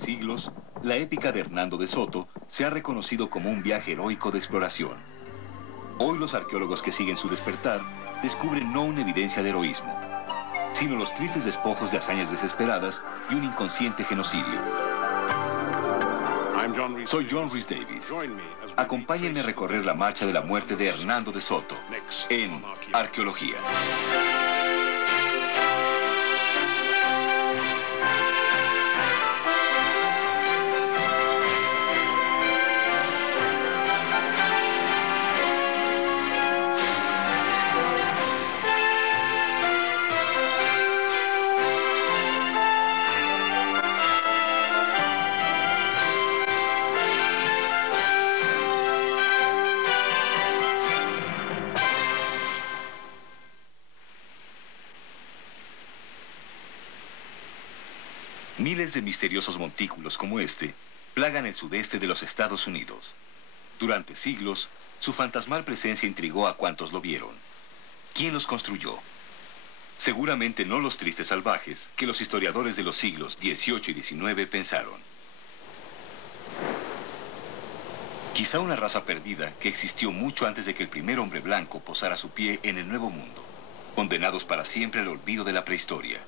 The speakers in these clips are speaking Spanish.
siglos, la épica de Hernando de Soto se ha reconocido como un viaje heroico de exploración. Hoy los arqueólogos que siguen su despertar descubren no una evidencia de heroísmo, sino los tristes despojos de hazañas desesperadas y un inconsciente genocidio. Soy John Rhys Davies. Acompáñenme a recorrer la marcha de la muerte de Hernando de Soto en Arqueología. Miles de misteriosos montículos como este plagan el sudeste de los Estados Unidos. Durante siglos, su fantasmal presencia intrigó a cuantos lo vieron. ¿Quién los construyó? Seguramente no los tristes salvajes que los historiadores de los siglos XVIII y XIX pensaron. Quizá una raza perdida que existió mucho antes de que el primer hombre blanco posara su pie en el Nuevo Mundo, condenados para siempre al olvido de la prehistoria.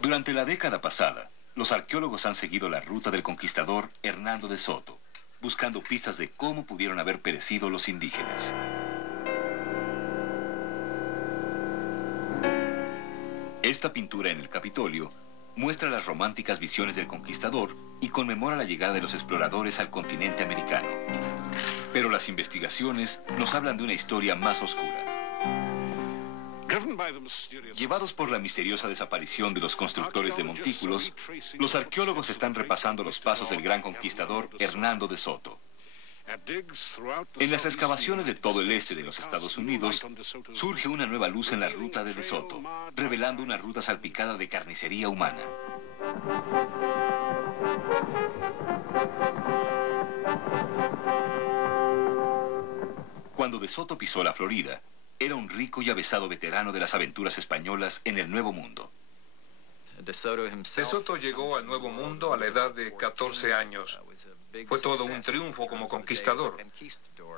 Durante la década pasada, los arqueólogos han seguido la ruta del conquistador Hernando de Soto, buscando pistas de cómo pudieron haber perecido los indígenas. Esta pintura en el Capitolio muestra las románticas visiones del conquistador y conmemora la llegada de los exploradores al continente americano. Pero las investigaciones nos hablan de una historia más oscura. Llevados por la misteriosa desaparición de los constructores de montículos, los arqueólogos están repasando los pasos del gran conquistador Hernando de Soto. En las excavaciones de todo el este de los Estados Unidos, surge una nueva luz en la ruta de Soto, revelando una ruta salpicada de carnicería humana. Cuando de Soto pisó la Florida, era un rico y avesado veterano de las aventuras españolas en el Nuevo Mundo. De Soto llegó al Nuevo Mundo a la edad de 14 años. Fue todo un triunfo como conquistador.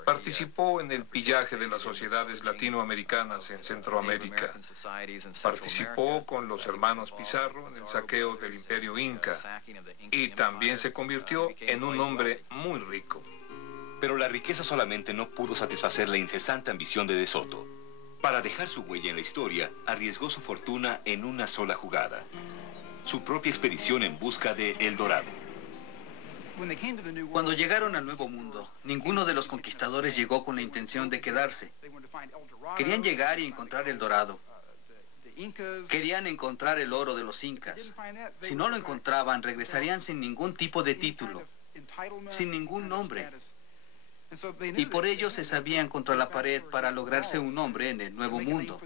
Participó en el pillaje de las sociedades latinoamericanas en Centroamérica. Participó con los hermanos Pizarro en el saqueo del Imperio Inca. Y también se convirtió en un hombre muy rico. Pero la riqueza solamente no pudo satisfacer la incesante ambición de Soto. Para dejar su huella en la historia, arriesgó su fortuna en una sola jugada: su propia expedición en busca de El Dorado. Cuando llegaron al Nuevo Mundo, ninguno de los conquistadores llegó con la intención de quedarse. Querían llegar y encontrar El Dorado. Querían encontrar el oro de los incas. Si no lo encontraban, regresarían sin ningún tipo de título, sin ningún nombre. Y por ello se sabían contra la pared para lograrse un nombre en el Nuevo Mundo.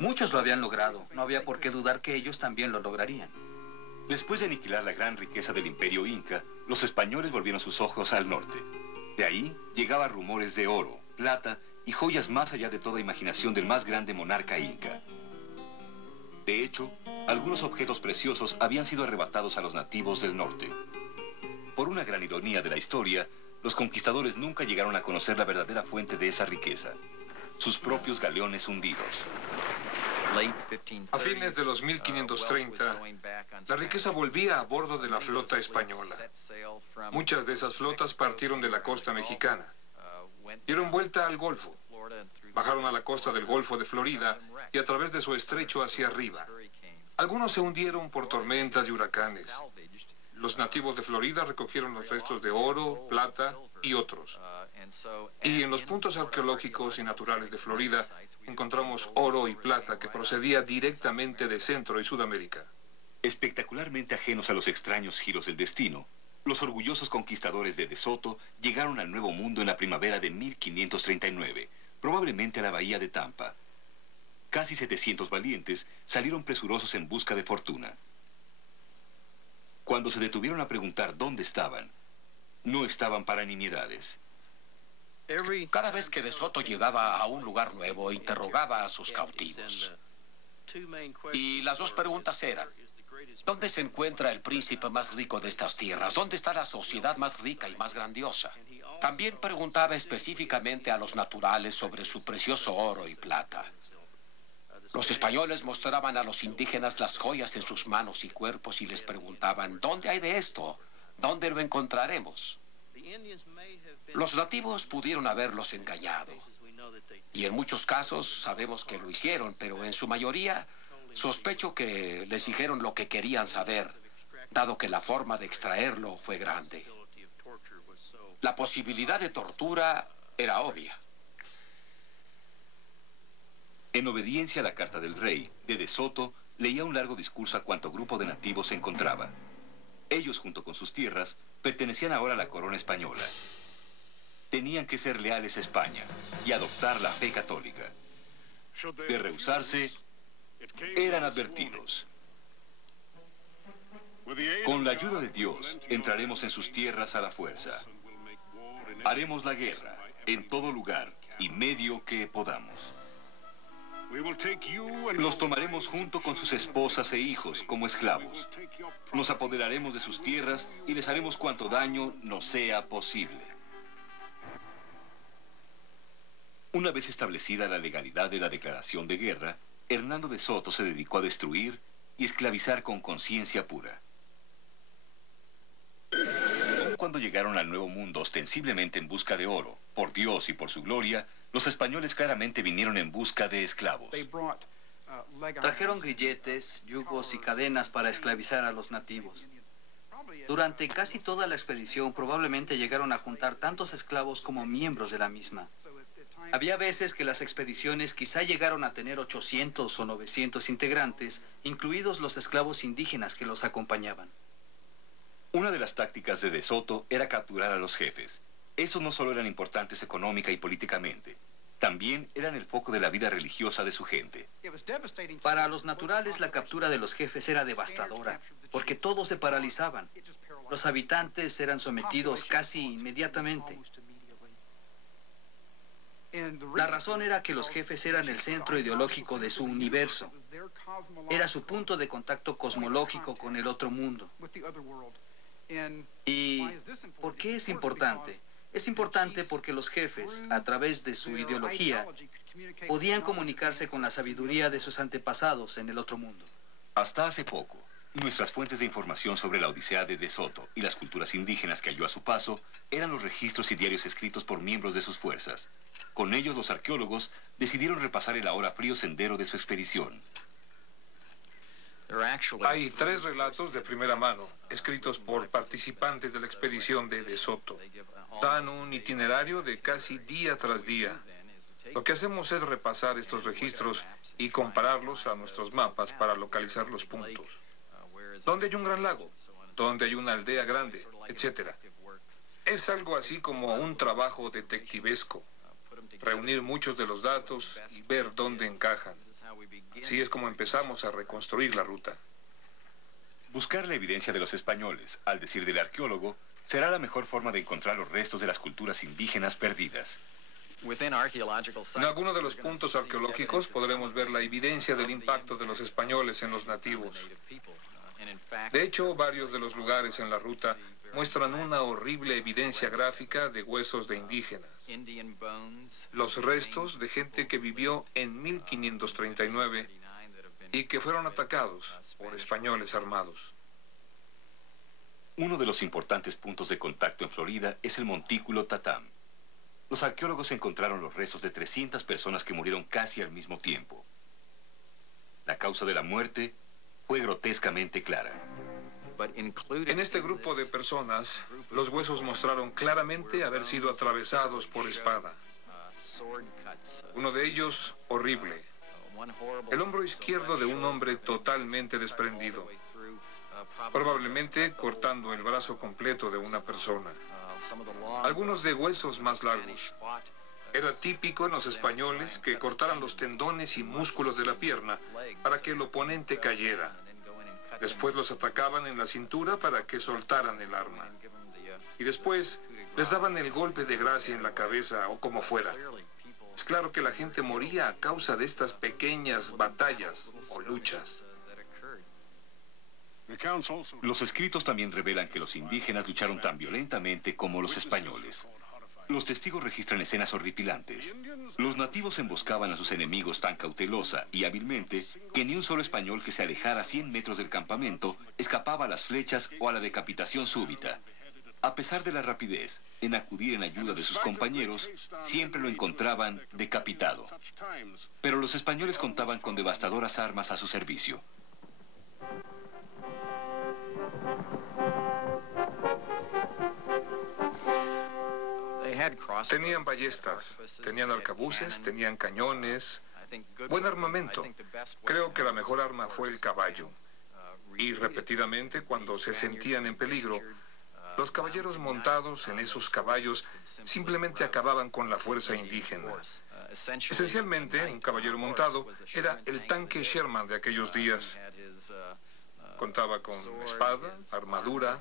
Muchos lo habían logrado, no había por qué dudar que ellos también lo lograrían. Después de aniquilar la gran riqueza del Imperio Inca, los españoles volvieron sus ojos al norte. De ahí llegaban rumores de oro, plata y joyas más allá de toda imaginación del más grande monarca inca. De hecho, algunos objetos preciosos habían sido arrebatados a los nativos del norte. Por una gran ironía de la historia, los conquistadores nunca llegaron a conocer la verdadera fuente de esa riqueza: sus propios galeones hundidos. A fines de los 1530, la riqueza volvía a bordo de la flota española. Muchas de esas flotas partieron de la costa mexicana. Dieron vuelta al Golfo. Bajaron a la costa del Golfo de Florida y a través de su estrecho hacia arriba. Algunos se hundieron por tormentas y huracanes. Los nativos de Florida recogieron los restos de oro, plata y otros. Y en los puntos arqueológicos y naturales de Florida encontramos oro y plata que procedía directamente de Centro y Sudamérica. Espectacularmente ajenos a los extraños giros del destino, los orgullosos conquistadores de Soto llegaron al Nuevo Mundo en la primavera de 1539, probablemente a la bahía de Tampa. Casi 700 valientes salieron presurosos en busca de fortuna. Cuando se detuvieron a preguntar dónde estaban, no estaban para nimiedades. Cada vez que De Soto llegaba a un lugar nuevo, interrogaba a sus cautivos. Y las dos preguntas eran: ¿Dónde se encuentra el príncipe más rico de estas tierras? ¿Dónde está la sociedad más rica y más grandiosa? También preguntaba específicamente a los naturales sobre su precioso oro y plata. Los españoles mostraban a los indígenas las joyas en sus manos y cuerpos y les preguntaban, ¿dónde hay de esto? ¿Dónde lo encontraremos? Los nativos pudieron haberlos engañado. Y en muchos casos sabemos que lo hicieron, pero en su mayoría sospecho que les dijeron lo que querían saber, dado que la forma de extraerlo fue grande. La posibilidad de tortura era obvia. En obediencia a la carta del rey, de Soto leía un largo discurso a cuanto grupo de nativos se encontraba. Ellos, junto con sus tierras, pertenecían ahora a la corona española. Tenían que ser leales a España y adoptar la fe católica. De rehusarse, eran advertidos. Con la ayuda de Dios, entraremos en sus tierras a la fuerza. Haremos la guerra en todo lugar y medio que podamos. Los tomaremos junto con sus esposas e hijos como esclavos. Nos apoderaremos de sus tierras y les haremos cuanto daño nos sea posible. Una vez establecida la legalidad de la declaración de guerra, Hernando de Soto se dedicó a destruir y esclavizar con conciencia pura. Cuando llegaron al Nuevo Mundo ostensiblemente en busca de oro, por Dios y por su gloria, los españoles claramente vinieron en busca de esclavos. Trajeron grilletes, yugos y cadenas para esclavizar a los nativos. Durante casi toda la expedición probablemente llegaron a juntar tantos esclavos como miembros de la misma. Había veces que las expediciones quizá llegaron a tener 800 o 900 integrantes, incluidos los esclavos indígenas que los acompañaban. Una de las tácticas de Soto era capturar a los jefes. Estos no solo eran importantes económica y políticamente, también eran el foco de la vida religiosa de su gente. Para los naturales, la captura de los jefes era devastadora, porque todos se paralizaban. Los habitantes eran sometidos casi inmediatamente. La razón era que los jefes eran el centro ideológico de su universo. Era su punto de contacto cosmológico con el otro mundo. ¿Y por qué es importante? Es importante porque los jefes, a través de su ideología, podían comunicarse con la sabiduría de sus antepasados en el otro mundo. Hasta hace poco, nuestras fuentes de información sobre la Odisea de Soto y las culturas indígenas que halló a su paso eran los registros y diarios escritos por miembros de sus fuerzas. Con ellos, los arqueólogos decidieron repasar el ahora frío sendero de su expedición. Hay 3 relatos de primera mano, escritos por participantes de la expedición de Soto. Dan un itinerario de casi día tras día. Lo que hacemos es repasar estos registros y compararlos a nuestros mapas para localizar los puntos. ¿Dónde hay un gran lago? ¿Dónde hay una aldea grande? Etcétera. Es algo así como un trabajo detectivesco. Reunir muchos de los datos y ver dónde encajan. Así es como empezamos a reconstruir la ruta. Buscar la evidencia de los españoles, al decir del arqueólogo, será la mejor forma de encontrar los restos de las culturas indígenas perdidas. En algunos de los puntos arqueológicos podremos ver la evidencia del impacto de los españoles en los nativos. De hecho, varios de los lugares en la ruta muestran una horrible evidencia gráfica de huesos de indígenas. Los restos de gente que vivió en 1539 y que fueron atacados por españoles armados. Uno de los importantes puntos de contacto en Florida es el montículo Tatham. Los arqueólogos encontraron los restos de 300 personas que murieron casi al mismo tiempo. La causa de la muerte fue grotescamente clara. En este grupo de personas, los huesos mostraron claramente haber sido atravesados por espada. Uno de ellos, horrible. El hombro izquierdo de un hombre totalmente desprendido. Probablemente cortando el brazo completo de una persona. Algunos de huesos más largos. Era típico en los españoles que cortaran los tendones y músculos de la pierna para que el oponente cayera. Después los atacaban en la cintura para que soltaran el arma. Y después les daban el golpe de gracia en la cabeza o como fuera. Es claro que la gente moría a causa de estas pequeñas batallas o luchas. Los escritos también revelan que los indígenas lucharon tan violentamente como los españoles. Los testigos registran escenas horripilantes. Los nativos emboscaban a sus enemigos tan cautelosa y hábilmente que ni un solo español que se alejara 100 metros del campamento escapaba a las flechas o a la decapitación súbita. A pesar de la rapidez en acudir en ayuda de sus compañeros, siempre lo encontraban decapitado. Pero los españoles contaban con devastadoras armas a su servicio. Tenían ballestas, tenían arcabuces, tenían cañones, buen armamento. Creo que la mejor arma fue el caballo. Y repetidamente, cuando se sentían en peligro, los caballeros montados en esos caballos simplemente acababan con la fuerza indígena. Esencialmente, un caballero montado era el tanque Sherman de aquellos días. Contaba con espada, armadura,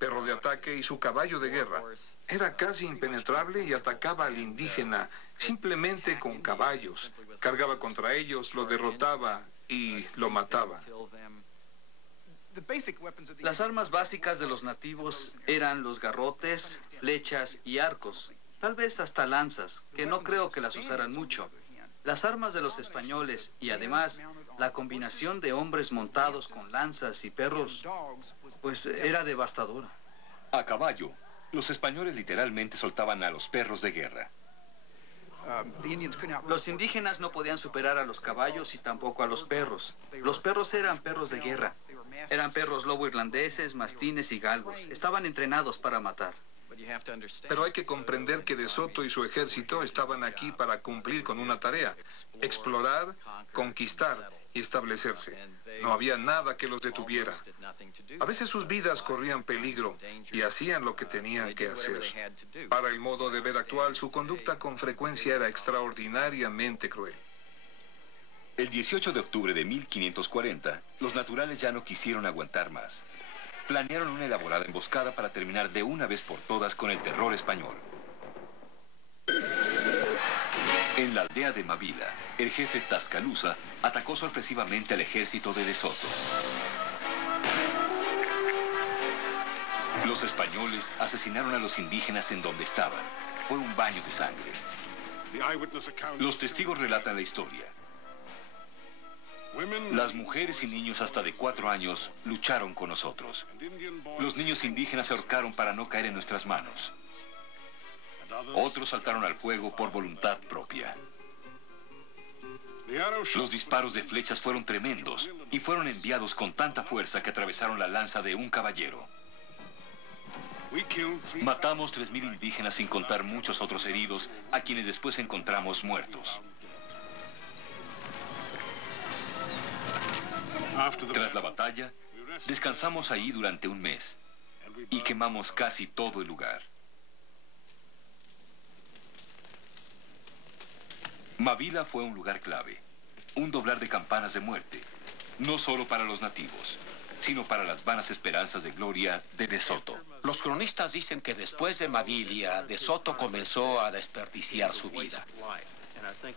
perro de ataque y su caballo de guerra. Era casi impenetrable y atacaba al indígena simplemente con caballos. Cargaba contra ellos, lo derrotaba y lo mataba. Las armas básicas de los nativos eran los garrotes, flechas y arcos, tal vez hasta lanzas, que no creo que las usaran mucho. Las armas de los españoles y además la combinación de hombres montados con lanzas y perros, pues era devastadora. A caballo, los españoles literalmente soltaban a los perros de guerra. Los indígenas no podían superar a los caballos y tampoco a los perros. Los perros eran perros de guerra. Eran perros lobo irlandeses, mastines y galgos. Estaban entrenados para matar. Pero hay que comprender que De Soto y su ejército estaban aquí para cumplir con una tarea: explorar, conquistar y establecerse. No había nada que los detuviera. A veces sus vidas corrían peligro y hacían lo que tenían que hacer. Para el modo de ver actual, su conducta con frecuencia era extraordinariamente cruel. El 18 de octubre de 1540, los naturales ya no quisieron aguantar más. Planearon una elaborada emboscada para terminar de una vez por todas con el terror español. En la aldea de Mavila, el jefe Tascalusa atacó sorpresivamente al ejército de De Soto. Los españoles asesinaron a los indígenas en donde estaban. Fue un baño de sangre. Los testigos relatan la historia. Las mujeres y niños hasta de 4 años lucharon con nosotros. Los niños indígenas se ahorcaron para no caer en nuestras manos. Otros saltaron al fuego por voluntad propia. Los disparos de flechas fueron tremendos y fueron enviados con tanta fuerza que atravesaron la lanza de un caballero. Matamos 3,000 indígenas sin contar muchos otros heridos, a quienes después encontramos muertos. Tras la batalla, descansamos ahí durante un mes y quemamos casi todo el lugar. Mavila fue un lugar clave, un doblar de campanas de muerte, no solo para los nativos, sino para las vanas esperanzas de gloria de De Soto. Los cronistas dicen que después de Mavila, De Soto comenzó a desperdiciar su vida.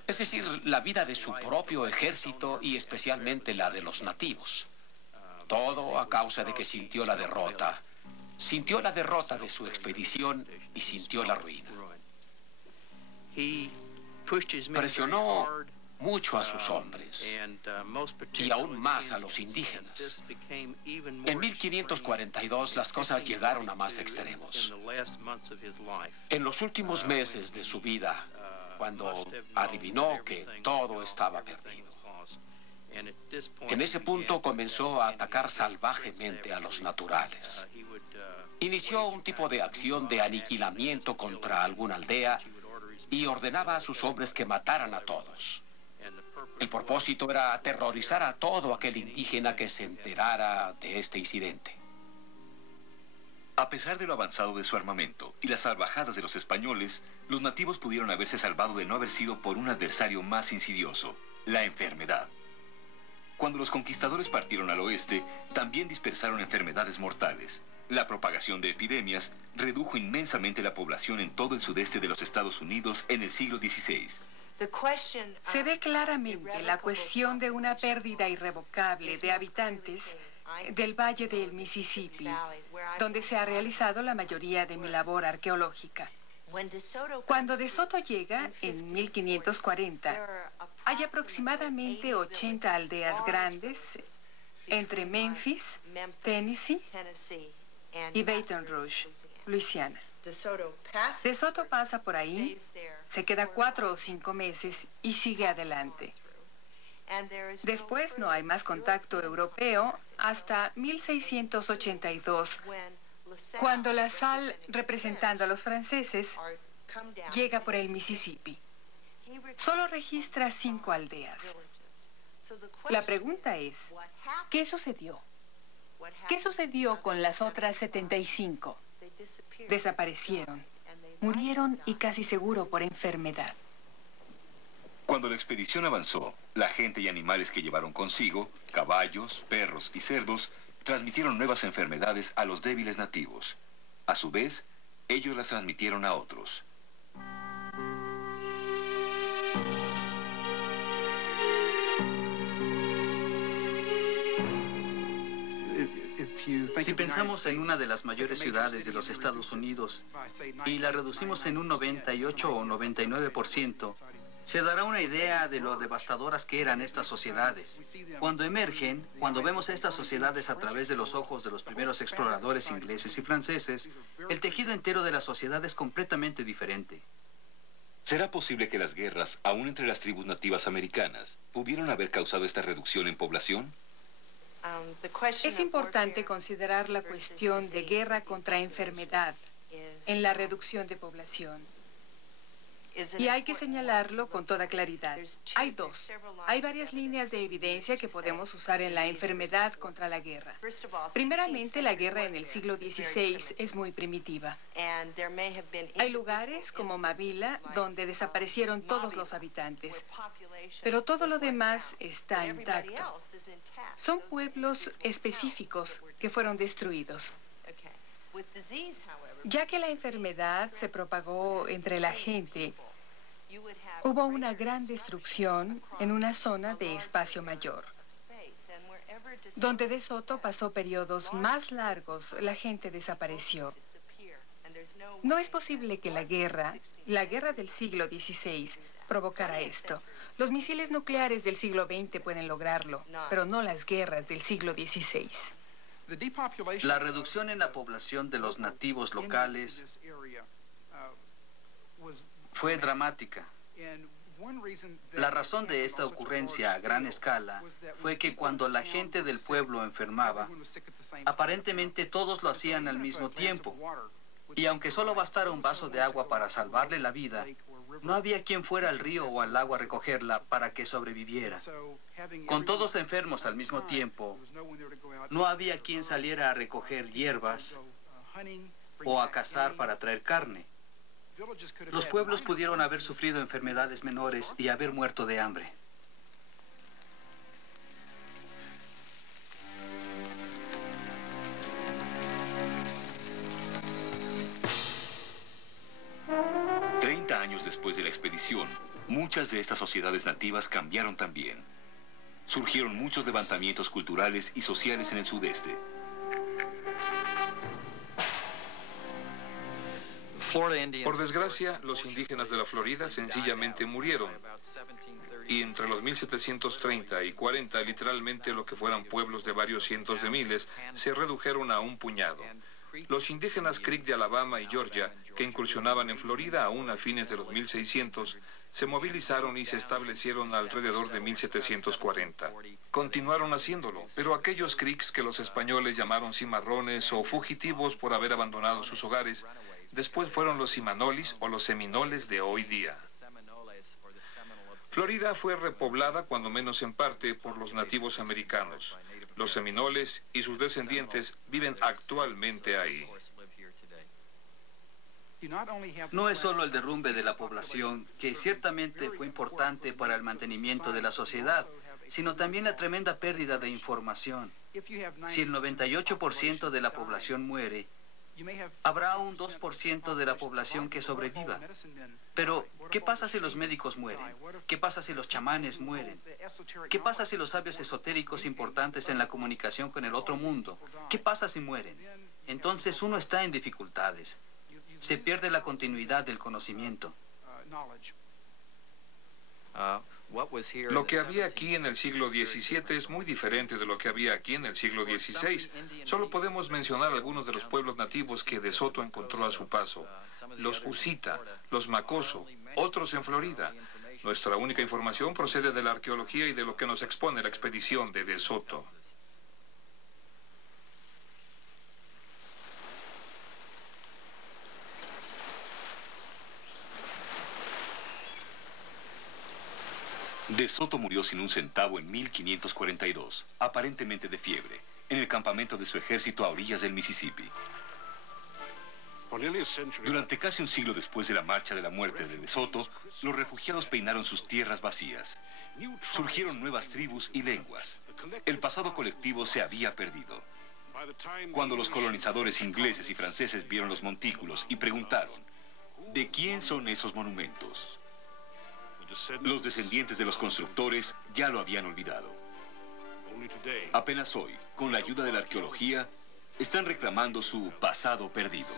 Es decir, la vida de su propio ejército y especialmente la de los nativos. Todo a causa de que sintió la derrota. Sintió la derrota de su expedición y sintió la ruina. Presionó mucho a sus hombres y aún más a los indígenas. En 1542 las cosas llegaron a más extremos. En los últimos meses de su vida, cuando adivinó que todo estaba perdido. En ese punto comenzó a atacar salvajemente a los naturales. Inició un tipo de acción de aniquilamiento contra alguna aldea y ordenaba a sus hombres que mataran a todos. El propósito era aterrorizar a todo aquel indígena que se enterara de este incidente. A pesar de lo avanzado de su armamento y las salvajadas de los españoles, los nativos pudieron haberse salvado de no haber sido por un adversario más insidioso, la enfermedad. Cuando los conquistadores partieron al oeste, también dispersaron enfermedades mortales. La propagación de epidemias redujo inmensamente la población en todo el sudeste de los Estados Unidos en el siglo XVI. Se ve claramente la cuestión de una pérdida irrevocable de habitantes del Valle del Mississippi, donde se ha realizado la mayoría de mi labor arqueológica. Cuando De Soto llega, en 1540, hay aproximadamente 80 aldeas grandes entre Memphis, Tennessee y Baton Rouge, Luisiana. De Soto pasa por ahí, se queda 4 o 5 meses y sigue adelante. Después no hay más contacto europeo hasta 1682, cuando La Salle, representando a los franceses, llega por el Mississippi. Solo registra 5 aldeas. La pregunta es, ¿qué sucedió? ¿Qué sucedió con las otras 75? Desaparecieron, murieron y casi seguro por enfermedad. Cuando la expedición avanzó, la gente y animales que llevaron consigo, caballos, perros y cerdos, transmitieron nuevas enfermedades a los débiles nativos. A su vez, ellos las transmitieron a otros. Si pensamos en una de las mayores ciudades de los Estados Unidos y la reducimos en un 98 o 99%, se dará una idea de lo devastadoras que eran estas sociedades. Cuando emergen, cuando vemos estas sociedades a través de los ojos de los primeros exploradores ingleses y franceses, el tejido entero de la sociedad es completamente diferente. ¿Será posible que las guerras, aún entre las tribus nativas americanas, pudieron haber causado esta reducción en población? Es importante considerar la cuestión de guerra contra enfermedad en la reducción de población. Y hay que señalarlo con toda claridad. Hay dos. Hay varias líneas de evidencia que podemos usar en la enfermedad contra la guerra. Primeramente, la guerra en el siglo XVI es muy primitiva. Hay lugares como Mabila donde desaparecieron todos los habitantes, pero todo lo demás está intacto. Son pueblos específicos que fueron destruidos. Ya que la enfermedad se propagó entre la gente, hubo una gran destrucción en una zona de espacio mayor. Donde De Soto pasó periodos más largos, la gente desapareció. No es posible que la guerra del siglo XVI, provocara esto. Los misiles nucleares del siglo XX pueden lograrlo, pero no las guerras del siglo XVI. La reducción en la población de los nativos locales fue dramática. La razón de esta ocurrencia a gran escala fue que cuando la gente del pueblo enfermaba, aparentemente todos lo hacían al mismo tiempo. Y aunque solo bastara un vaso de agua para salvarle la vida, no había quien fuera al río o al lago a recogerla para que sobreviviera. Con todos enfermos al mismo tiempo, no había quien saliera a recoger hierbas o a cazar para traer carne. Los pueblos pudieron haber sufrido enfermedades menores y haber muerto de hambre. Años después de la expedición, muchas de estas sociedades nativas cambiaron también. Surgieron muchos levantamientos culturales y sociales en el sudeste. Por desgracia, los indígenas de la Florida sencillamente murieron. Y entre los 1730 y 40, literalmente lo que fueran pueblos de varios cientos de miles, se redujeron a un puñado. Los indígenas Creek de Alabama y Georgia, que incursionaban en Florida aún a fines de los 1600, se movilizaron y se establecieron alrededor de 1740. Continuaron haciéndolo, pero aquellos Creeks que los españoles llamaron cimarrones o fugitivos por haber abandonado sus hogares, después fueron los Seminoles o los Seminoles de hoy día. Florida fue repoblada, cuando menos en parte, por los nativos americanos. Los Seminoles y sus descendientes viven actualmente ahí. No es solo el derrumbe de la población, que ciertamente fue importante para el mantenimiento de la sociedad, sino también la tremenda pérdida de información. Si el 98% de la población muere, Habrá un 2% de la población que sobreviva. Pero, ¿qué pasa si los médicos mueren? ¿Qué pasa si los chamanes mueren? ¿Qué pasa si los sabios esotéricos importantes en la comunicación con el otro mundo? ¿Qué pasa si mueren? Entonces uno está en dificultades. Se pierde la continuidad del conocimiento. Lo que había aquí en el siglo XVII es muy diferente de lo que había aquí en el siglo XVI. Solo podemos mencionar algunos de los pueblos nativos que De Soto encontró a su paso. Los Usita, los Macoso, otros en Florida. Nuestra única información procede de la arqueología y de lo que nos expone la expedición de De Soto. De Soto murió sin un centavo en 1542, aparentemente de fiebre, en el campamento de su ejército a orillas del Mississippi. Durante casi un siglo después de la marcha de la muerte de De Soto, los refugiados peinaron sus tierras vacías. Surgieron nuevas tribus y lenguas. El pasado colectivo se había perdido. Cuando los colonizadores ingleses y franceses vieron los montículos y preguntaron, ¿de quién son esos monumentos?, los descendientes de los constructores ya lo habían olvidado. Apenas hoy, con la ayuda de la arqueología, están reclamando su pasado perdido.